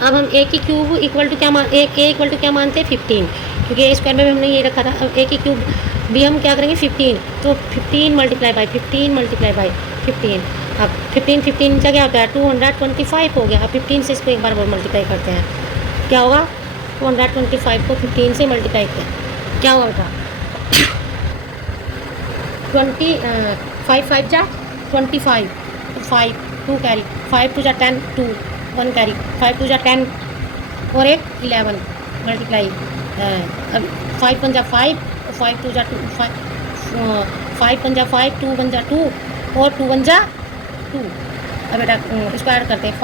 अब हम ए की क्यूब इक्वल टू क्या मान ए इक्वल टू क्या मानते हैं 15, क्योंकि ए स्क्वायर में भी हमने ये रखा था। अब ए की क्यूब भी हम क्या करेंगे 15, तो 15 मल्टीप्लाई बाई 15 मल्टीप्लाई बाई 15। अब 15 का क्या होता है 225 हो गया। अब 15 से इसको एक बार और मल्टीप्लाई करते हैं, क्या होगा 225 को 15 से मल्टीप्लाई किया क्या होगा बेटा 5 जा 25, 5 2 कैरी 5 2 जा 10 2 1 कैरी 5 2 जा 10 और एक 11 मल्टीप्लाई। अब 5 1 जा 5 5 2 जा 2 5 1 जा 5 2 1 जा 2 और 2 1 जा 2। अब बेटा इसको ऐड करते हैं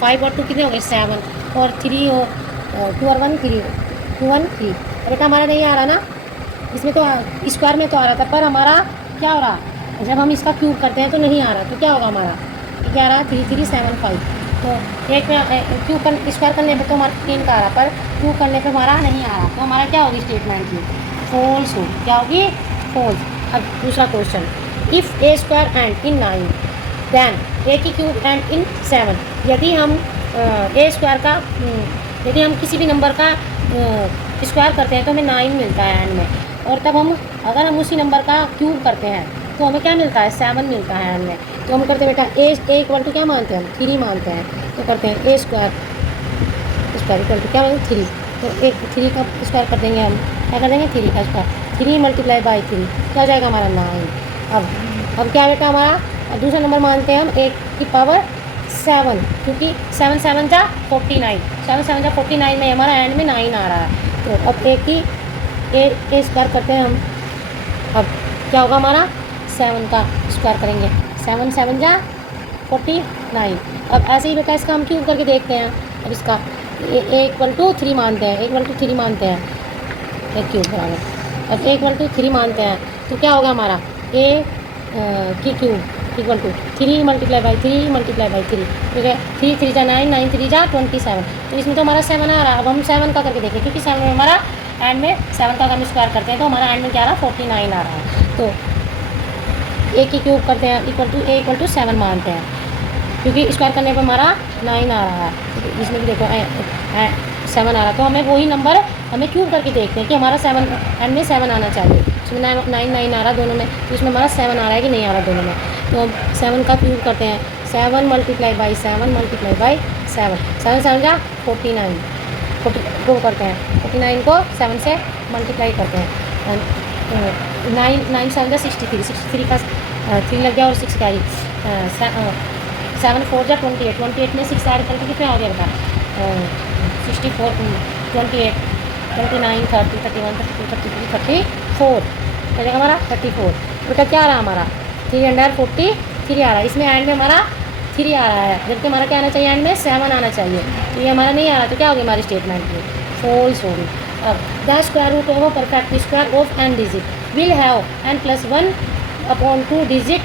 5 और 2 कितने हो गए 7 और 3 हो 2 और 1 3 2 1 3। अब बेटा हमारा नहीं आ रहा ना, इसमें तो स्क्वायर में तो आ रहा था, पर हमारा क्या हो रहा जब हम इसका क्यूब करते हैं तो नहीं आ रहा। तो क्या होगा हमारा क्या आ रहा 3375। तो एक में क्यूब कर स्क्वायर करने पे तो हमारा 15 का आ रहा, पर क्यूब करने पे हमारा नहीं आ रहा। तो हमारा क्या होगी स्टेटमेंट की फॉल्स हो, क्या होगी फॉल्स। अब दूसरा question, if a square and in 9 than a की क्यूब एंड इन 7। यदि हम ए स्क्वायर का यदि हम किसी भी नंबर का स्क्वायर करते हैं तो हमें 9 मिलता है एंड में, और तब हम अगर हम उसी नंबर का क्यूब करते हैं तो हमें क्या मिलता है 7 मिलता है एंड में। तो हम करते हैं बेटा ए इक्वल टू क्या मानते हैं हम 3 मानते हैं। तो करते हैं ए स्क्वायर इक्वल टू क्या मानते 3। तो एक 3 का स्क्वायर कर देंगे हम, क्या कर देंगे 3 का स्क्वायर 3 मल्टीप्लाई बाई 3 क्या हो जाएगा हमारा 9। अब क्या बेटा हमारा दूसरा नंबर मानते हैं हम 1 की पावर 7, क्योंकि 7 7 जा 49 7 7 जा 49 में हमारा एंड में 9 आ रहा है। तो अब एक की ए स्क्वायर करते हैं हम, अब क्या होगा हमारा 7 का स्क्वायर करेंगे 7 7 जा 49। अब ऐसे ही बेटा इसका हम क्यूब करके देखते हैं। अब इसका ए इक्वल टू 3 मानते हैं, इक्वल टू 3 मानते हैं एक क्यूब बराबर। अब ए इक्वल टू 3 मानते हैं तो क्या होगा हमारा ए की cube equal to 3 multiply by 3 multiply by 3, ठीक है 3 3 जा 9 9 3 जा 27। तो इसमें तो हमारा 7 आ रहा है। अब हम 7 का करके देखें, क्योंकि 7 में हमारा एंड में 7 का हम स्क्वायर करते हैं तो हमारा एंड में क्या आ रहा है 49 आ रहा है। तो ए की क्यूब करते हैं ए इक्वल टू 7 मानते हैं, क्योंकि स्क्वायर करने पर हमारा 9 आ रहा है। तो इसमें भी देखो 7 आ रहा है, तो हमें वही नंबर हमें क्यूब करके देखते हैं कि हमारा 7 एंड में 7 आना चाहिए। इसमें 9 आ रहा दोनों में, तो इसमें हमारा 7 आ रहा है कि नहीं आ रहा दोनों में। तो हम 7 का क्यूब करते हैं 7 मल्टीप्लाई बाई 7 मल्टीप्लाई बाई 7 7 7 जा 49 को करते हैं 49 को 7 से मल्टीप्लाई करते हैं 9 7 जा 63 का 3 लग गया और 6 कैरी 7 4 जा 28 में 6 ऐड करके कितना हो गया बेटा 64 28 29 30 31 32 33 34 क्या जाएगा हमारा 34। बेटा क्या आ रहा है हमारा 343 आ रहा है। इसमें एंड में हमारा 3 आ रहा है, जबकि हमारा क्या आना चाहिए एंड में 7 आना चाहिए। तो ये हमारा नहीं आ रहा, तो क्या होगी हमारी स्टेटमेंट में फॉल्स होगी। अब the square root of a perfect square of n digit will have n + 1 upon 2 digit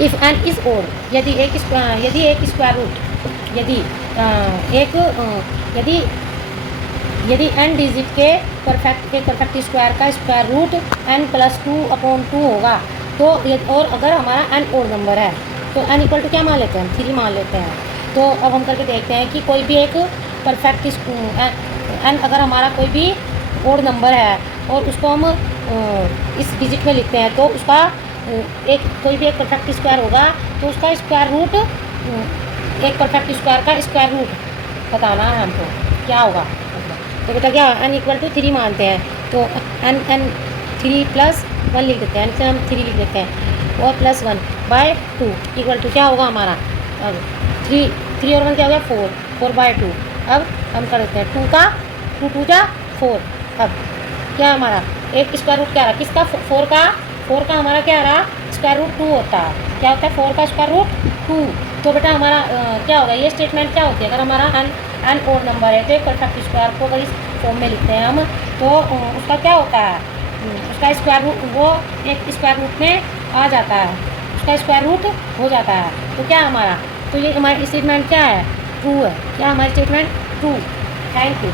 if n is odd. यदि एक स्क्वायर रूट यदि n डिजिट के परफेक्ट स्क्वायर का स्क्वायर रूट n + 2 अपॉन 2 होगा, तो और अगर हमारा n ओड नंबर है तो n इक्वल टू क्या मान लेते हैं 3 मान लेते हैं। तो अब हम करके देखते हैं कि कोई भी एक परफेक्ट n अगर हमारा कोई भी ओड नंबर है और उसको हम इस डिजिट में लिखते हैं, तो उसका कोई भी एक परफेक्ट स्क्वायर होगा तो उसका स्क्वायर रूट एक परफेक्ट स्क्वायर का स्क्वायर रूट बताना है हमको क्या होगा। तो बेटा क्या n इक्वल टू 3 मानते हैं, तो n 3 + 1 लिख देते हैं, हम 3 लिख देते हैं और +1 बाय 2 इक्वल टू क्या होगा हमारा। अब 3 और 1 क्या हो गया 4 बाय 2। अब हम कर देते हैं 2 का 2 जा 4। अब क्या हमारा एक स्क्वायर रूट क्या आ रहा किसका 4 का हमारा क्या आ रहा स्क्वायर रूट 2 होता है। क्या होता है 4 का स्क्वायर रूट 2। तो बेटा हमारा क्या होगा ये स्टेटमेंट क्या होती है, अगर हमारा n ओड नंबर है तो एक परफेक्ट स्क्वायर को अगर इस फॉर्म में लिखते हैं हम, तो उसका क्या होता है उसका स्क्वायर रूट वो एक स्क्वायर रूट में आ जाता है, उसका स्क्वायर रूट हो जाता है। तो क्या हमारा तो ये हमारी स्टेटमेंट क्या है ट्रू है। क्या हमारी स्टेटमेंट ट्रू। Thank you.